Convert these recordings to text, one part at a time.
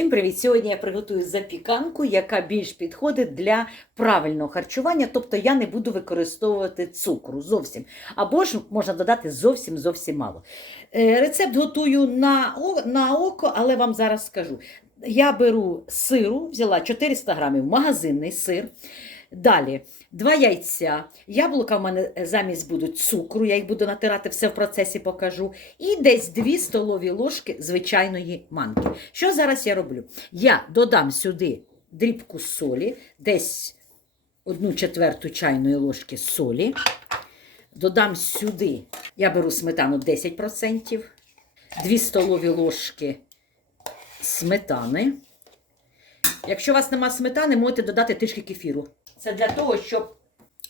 Всім привіт! Сьогодні я приготую запіканку, яка більш підходить для правильного харчування, тобто я не буду використовувати цукру зовсім. Або ж можна додати зовсім зовсім мало. Е, Рецепт готую на, на око, але вам зараз скажу. Я беру сиру, взяла 400 грамів, магазинний сир. Далі два яйця. Яблука в мене е, замість будуть цукру, я їх буду натирати, все в процесі покажу. І десь 2 столові ложки звичайної манки. Що зараз я роблю? Я додам сюди дрібку солі, десь одну четверту чайної ложки солі. Додам сюди, я беру сметану 10%, 2 столові ложки сметани. Якщо у вас нема сметани, можете додати трішки кефіру. Це для того, щоб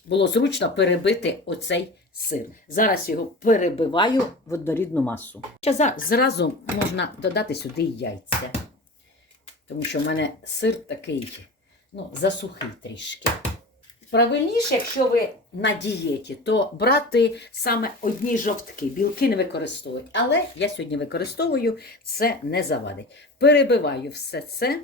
було зручно перебити оцей сир. Зараз його перебиваю в однорідну масу. Зразу можна додати сюди яйця. Тому що в мене сир такий ну, засухий трішки. Правильніше, якщо ви на дієті, то брати саме одні жовтки, білки не використовують. Але я сьогодні використовую, це не завадить. Перебиваю все це.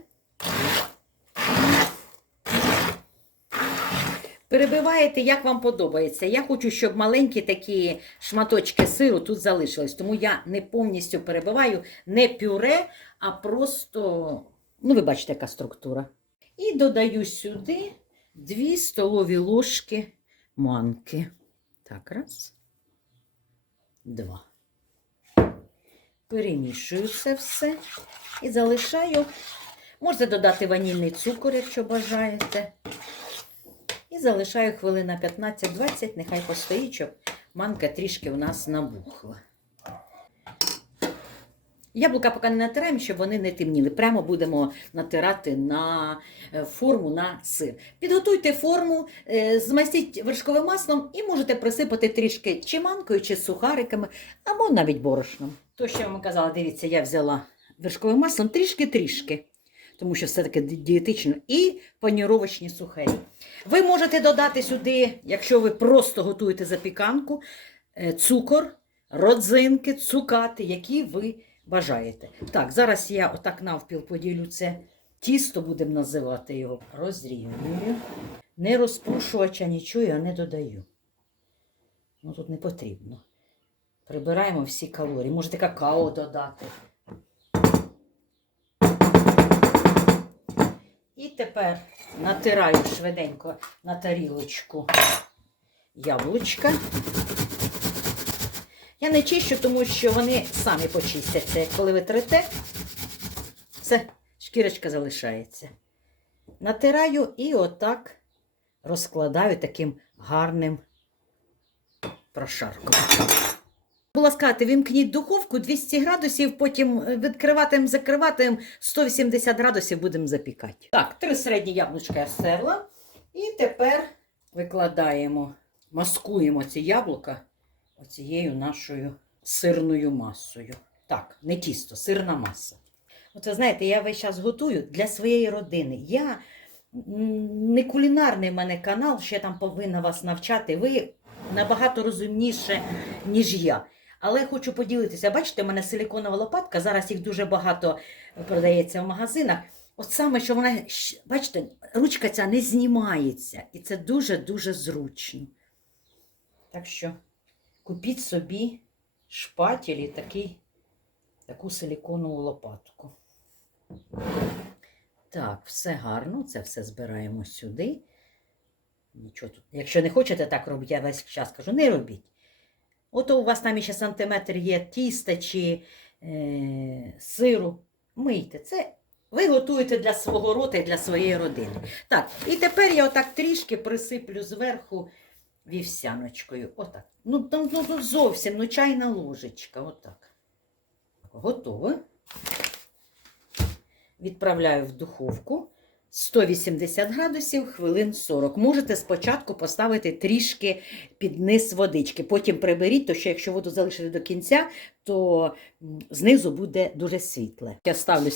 Перебиваєте, як вам подобається. Я хочу, щоб маленькі такі шматочки сиру тут залишились. Тому я не повністю перебиваю не пюре, а просто, ну, ви бачите, яка структура. І додаю сюди 2 столові ложки манки. Так, раз. Два. Перемішую це все і залишаю. Можете додати ванільний цукор, якщо бажаєте. І залишаю хвилин на 15-20, нехай постоїть, щоб манка трішки у нас набухла. Яблука поки не натираємо, щоб вони не темніли. Прямо будемо натирати на е, форму на сир. Підготуйте форму, е, змастіть вершковим маслом і можете присипати трішки чи манкою, чи сухариками, або навіть борошном. То, що я вам казала, дивіться, я взяла вершковим маслом трішки-трішки, тому що все-таки ді- дієтично, і паніровочні сухарі. Ви можете додати сюди, якщо ви просто готуєте запіканку, е, цукор, родзинки, цукати, які ви бажаєте. Так, зараз я отак навпіл поділю це тісто, будемо називати його, розрівнюю. Не розпушувача нічого я не додаю. Ну тут не потрібно. Прибираємо всі калорії. Можете какао додати. І тепер натираю швиденько на тарілочку яблучка. Я не чищу, тому що вони самі почистяться. Коли ви трете, все, шкірочка залишається. Натираю і отак розкладаю таким гарним прошарком. Була сказати, вімкніть духовку 200 градусів, потім е, відкриватим, закриватим 180 градусів будемо запікати. Так, три середні яблучка я стерла. І тепер викладаємо, маскуємо ці яблука оцією нашою сирною масою. Так, не тісто, сирна маса. От ви знаєте, я весь час готую для своєї родини. Я не кулінарний в мене канал, я там повинна вас навчати. Ви набагато розумніше, ніж я. Але хочу поділитися. Бачите, у мене силіконова лопатка, зараз їх дуже багато продається в магазинах. От саме, що вона, бачите, ручка ця не знімається. І це дуже-дуже зручно. Так що купіть собі шпатель і такий, таку силіконову лопатку. Так, все гарно, це все збираємо сюди. Нічого тут. Якщо не хочете так робити, я весь час кажу, не робіть. Ото у вас там ще сантиметр є тіста чи е, сиру. Мийте. Це ви готуєте для свого рота і для своєї родини. Так, і тепер я отак трішки присиплю зверху вівсяночкою. Отак. Ну, там ну, ну, зовсім, ну чайна ложечка. Отак. Готово. Відправляю в духовку 180 градусів, хвилин 40. Можете спочатку поставити трішки під низ водички. Потім приберіть, то що якщо воду залишити до кінця, то знизу буде дуже світле. Я ставлю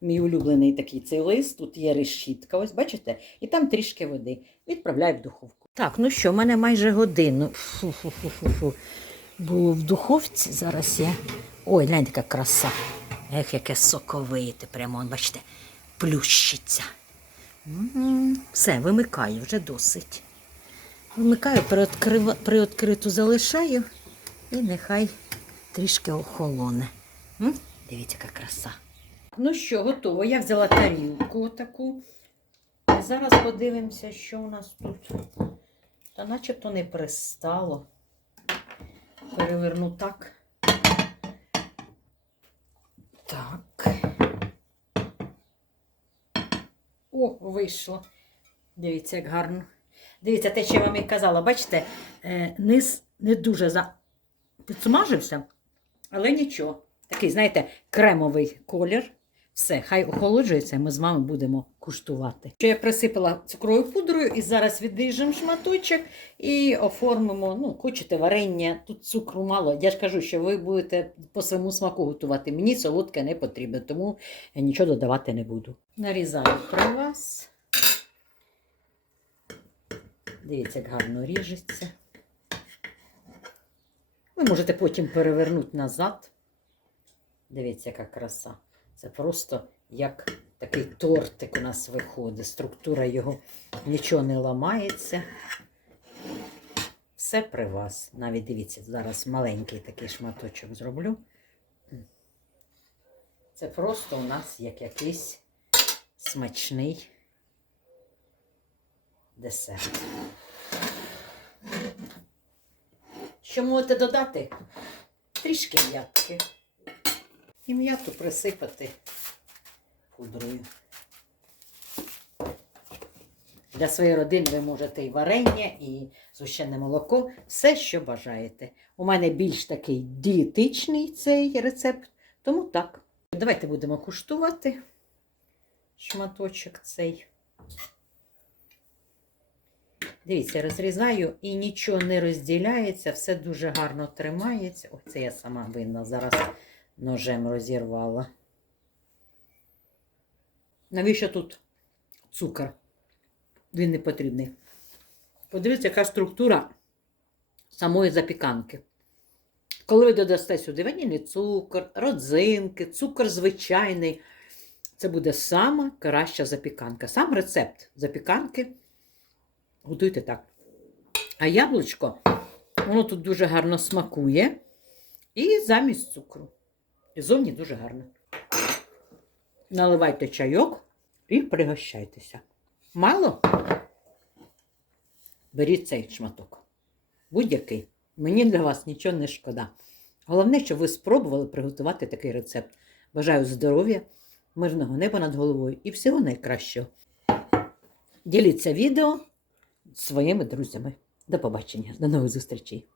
мій улюблений такий цей лист, тут є решітка, ось бачите, і там трішки води. Відправляю в духовку. Так, ну що, в мене майже годину. Фу-фу-фу-фу-фу. Було в духовці. Зараз я. Ой, гляньте, яка краса. Ех, яке соковите, прямо, бачите, плющиться. Все, вимикаю, вже досить. Вимикаю, приоткрива- приоткриту залишаю і нехай трішки охолоне. Дивіться, яка краса. Ну що, готово. Я взяла тарілку таку. Зараз подивимося, що у нас тут. Та начебто не пристало. Переверну. Так. Вийшло. Дивіться, як гарно. Дивіться, те, що я вам і казала, бачите, е, низ не дуже за... підсмажився, але нічого. Такий, знаєте, кремовий колір. Все, хай охолоджується, ми з вами будемо куштувати. Що я присипала цукровою пудрою і зараз відріжемо шматочок і оформимо. Ну, хочете варення, тут цукру мало. Я ж кажу, що ви будете по своєму смаку готувати. Мені солодке не потрібно, тому я нічого додавати не буду. Нарізаю при вас. Дивіться, як гарно ріжеться. Ви можете потім перевернути назад. Дивіться, яка краса. Це просто як такий тортик у нас виходить. Структура його нічого не ламається. Все при вас. Навіть дивіться, зараз маленький такий шматочок зроблю. Це просто у нас як якийсь смачний десерт. Що можете додати? Трішки м'ятки. І м'яту присипати пудрою. Для своєї родини ви можете і варення, і згущене молоко, все, що бажаєте. У мене більш такий дієтичний цей рецепт, тому так. Давайте будемо куштувати шматочок цей. Дивіться, розрізаю і нічого не розділяється, все дуже гарно тримається. Ой, це я сама винна зараз ножем розірвала. Навіщо тут цукор? Він не потрібний. Подивіться, яка структура самої запіканки. Коли ви додасте сюди ванільний цукор, родзинки, цукор звичайний, це буде сама краща запіканка. Сам рецепт запіканки готуйте так. А яблучко, воно тут дуже гарно смакує. І замість цукру. І зовні дуже гарно. Наливайте чайок і пригощайтеся. Мало? Беріть цей шматок. Будь-який. Мені для вас нічого не шкода. Головне, щоб ви спробували приготувати такий рецепт. Бажаю здоров'я, мирного неба над головою і всього найкращого. Діліться відео з своїми друзями. До побачення, до нових зустрічей!